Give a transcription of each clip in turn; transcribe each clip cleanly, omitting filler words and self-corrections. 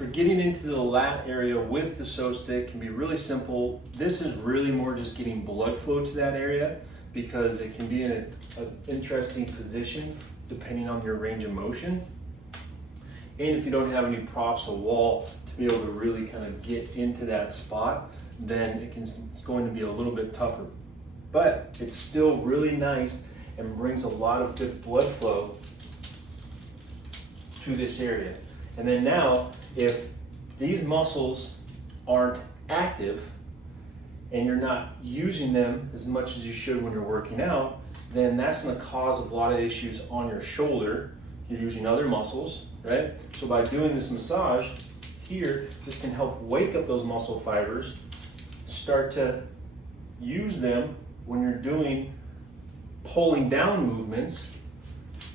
for getting into the lat area with the Sew Stick can be really simple. This is really more just getting blood flow to that area because it can be in an interesting position depending on your range of motion. And if you don't have any props or wall to be able to really kind of get into that spot, then it's going to be a little bit tougher. But it's still really nice and brings a lot of good blood flow to this area. And then now, if these muscles aren't active and you're not using them as much as you should when you're working out, then that's going to cause a lot of issues on your shoulder. You're using other muscles, right? So by doing this massage here, this can help wake up those muscle fibers, start to use them when you're doing pulling down movements,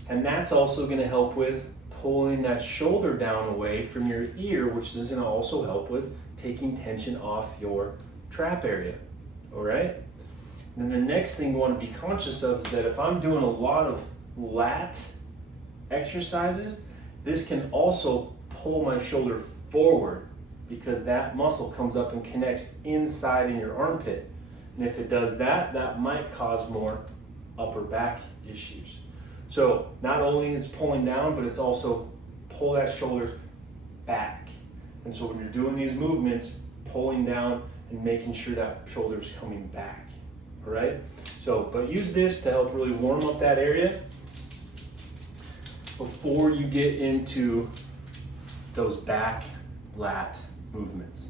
and that's also going to help with pulling that shoulder down away from your ear, which is going to also help with taking tension off your trap area. All right. And then the next thing you want to be conscious of is that if I'm doing a lot of lat exercises, this can also pull my shoulder forward because that muscle comes up and connects inside in your armpit. And if it does that, that might cause more upper back issues. So not only it's pulling down, but it's also pull that shoulder back. And so when you're doing these movements, pulling down and making sure that shoulder is coming back. All right? So, but use this to help really warm up that area before you get into those back lat movements.